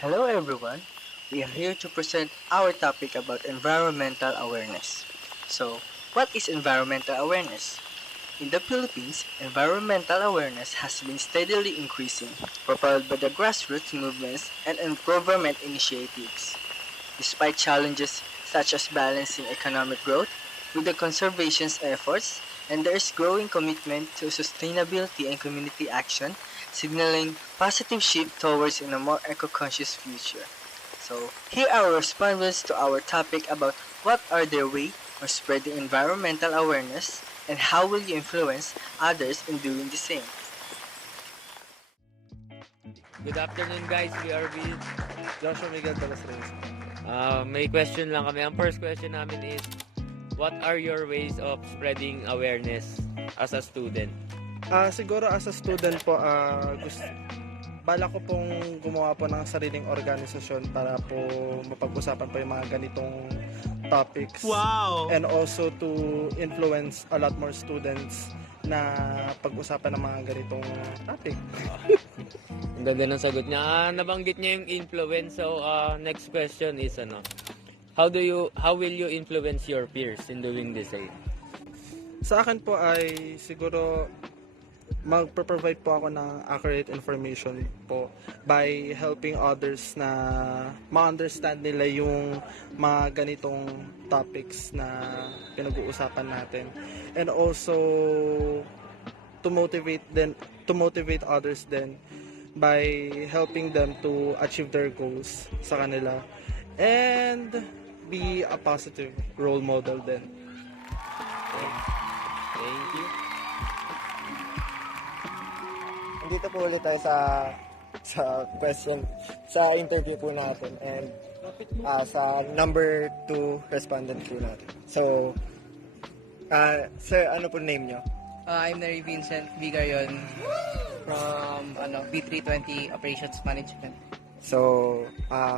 Hello everyone. We are here to present our topic about environmental awareness. So, what is environmental awareness? In the Philippines, environmental awareness has been steadily increasing, propelled by the grassroots movements and government initiatives. Despite challenges such as balancing economic growth with the conservation's efforts, and there is growing commitment to sustainability and community action, signaling positive shift towards in a more eco-conscious future. So, here are respondents to our topic about what are their way of spreading environmental awareness and how will you influence others in doing the same. Good afternoon guys, we are with Joshua Miguel de los Reyes. may question lang kami. Ang first question namin is, what are your ways of spreading awareness as a student? Siguro as a student po, bala ko pong gumawa po ng sariling organisasyon para po mapag-usapan po yung mga ganitong topics. Wow! And also to influence a lot more students na pag-usapan ng mga ganitong topic. Ang ganda ng sagot niya. Nabanggit niya yung influence. So, next question is how will you influence your peers in doing the same? Sa akin po ay siguro magpo-provide po ako ng accurate information po by helping others na ma-understand nila yung mga ganitong topics na pinag-uusapan natin, and also to motivate others then by helping them to achieve their goals sa kanila and be a positive role model then. Thank you. Dito po ulit tayo sa question, sa interview po natin, and sa number 2 respondent po natin. So, sir, ano po name nyo? I'm Neri Vincent Vigayon from B320 Operations Management. So,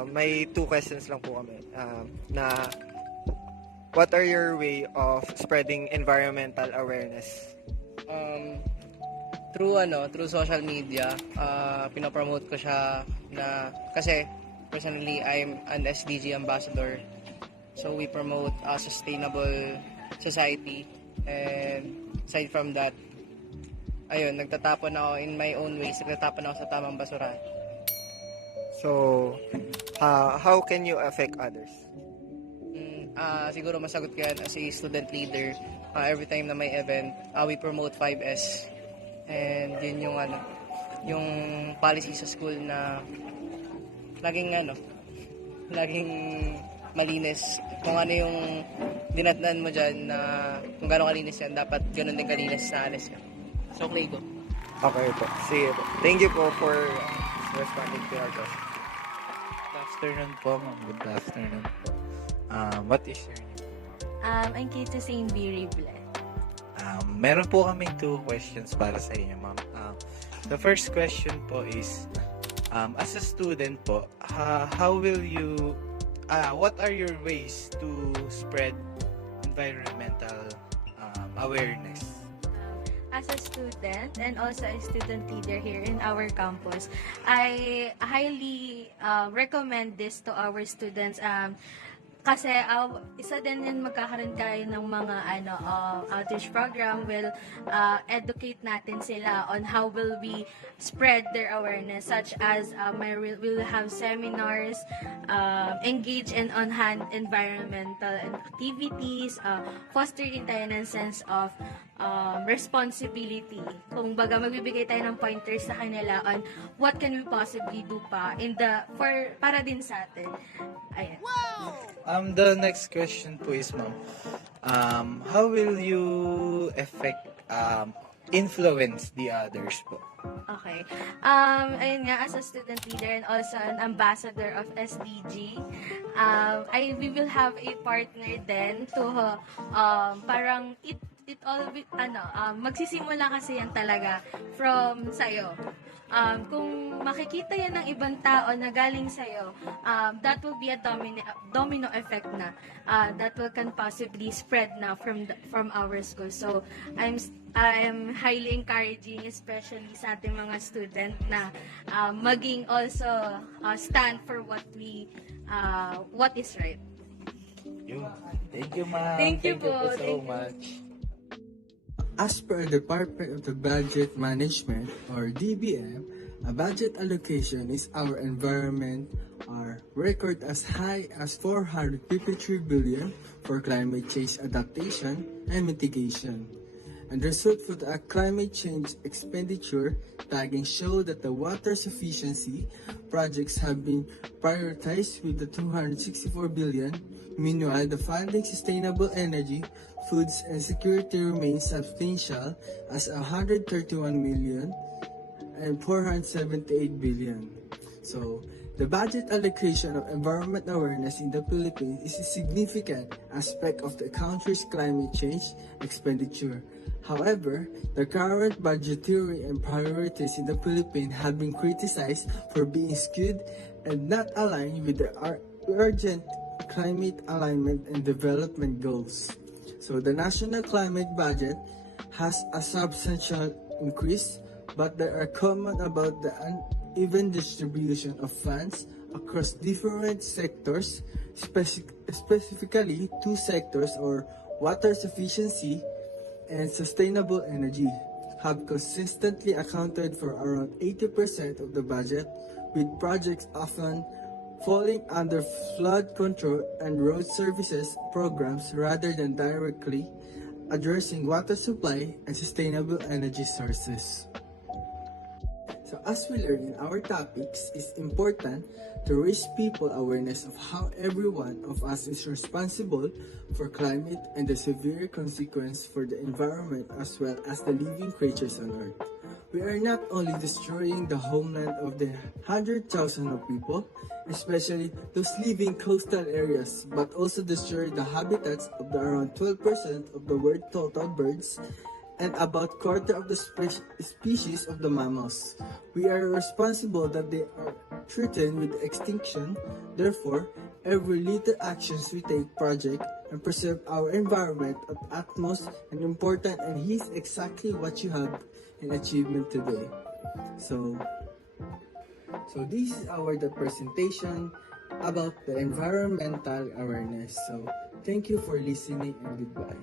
may 2 questions lang po kami. Na, what are your way of spreading environmental awareness? Through social media, pinopromote ko siya kasi personally I'm an SDG ambassador. So we promote a sustainable society, and aside from that, ayun, nagtatapon ako in my own ways, nagtatapon ako sa tamang basurahan. So, how can you affect others? Siguro masagot ko yan as a student leader. Every time na may event, we promote 5S. And yun yung policy sa school na laging malinis. Kung ano yung dinatnan mo dyan na kung gano'ng kalinis yan, dapat gano'n din kalinis na alis yan. So, okay ko. Okay po. Sige po. Thank you po for responding to our question. Good afternoon po, ma'am. Good afternoon po. What is your name? I'm Kita St. B. Rible. Meron po kaming 2 questions para sa inyo, ma'am. The first question po is, as a student po, what are your ways to spread environmental awareness? As a student and also a student leader here in our campus, I highly recommend this to our students. Kasi isa din yun, magkakaroon kayo ng mga outreach program, will educate natin sila on how will we spread their awareness, such as we'll have seminars, engage in on-hand environmental activities, fostering tayo ng sense of responsibility. Kung baga, magbibigay tayo ng pointers sa kanila on what can we possibly do pa para din sa atin. Ayan. The next question po is, ma'am, how will you influence the others po? Okay. Ayun nga, as a student leader and also an ambassador of SDG, we will have a partner then to parang it all magsisimula kasi yan talaga from sayo. kung makikita yan ng ibang tao na galing sa'yo, that will be a domino effect na that will can possibly spread na from our school. So I'm highly encouraging, especially sa ating mga student, na maging also stand for what is right. Yun. Thank you, ma'am. Thank you po po. so Thank you. much. As per Department of the Budget Management or DBM, a budget allocation is our environment are record as high as 453 billion for climate change adaptation and mitigation. And result for the climate change expenditure tagging show that the water sufficiency projects have been prioritized with the 264 billion. Meanwhile, the funding sustainable energy, foods and security remains substantial as 131 million and 478 billion. So, the budget allocation of environment awareness in the Philippines is a significant aspect of the country's climate change expenditure. However, the current budgetary and priorities in the Philippines have been criticized for being skewed and not aligned with the urgent climate alignment and development goals. So the national climate budget has a substantial increase, but there are comments about the uneven distribution of funds across different sectors, specifically two sectors or water sufficiency and sustainable energy have consistently accounted for around 80% of the budget, with projects often falling under flood control and road services programs rather than directly addressing water supply and sustainable energy sources. So as we learn in our topics, it's important to raise people awareness of how every one of us is responsible for climate and the severe consequence for the environment as well as the living creatures on Earth. We are not only destroying the homeland of the 100,000 of people, especially those living coastal areas, but also destroy the habitats of the around 12% of the world total birds and about quarter of the species of the mammals. We are responsible that they are threatened with extinction. Therefore, every little actions we take project and preserve our environment at utmost and important, and he's exactly what you have in achievement today. So this is the presentation about the environmental awareness. So thank you for listening and goodbye.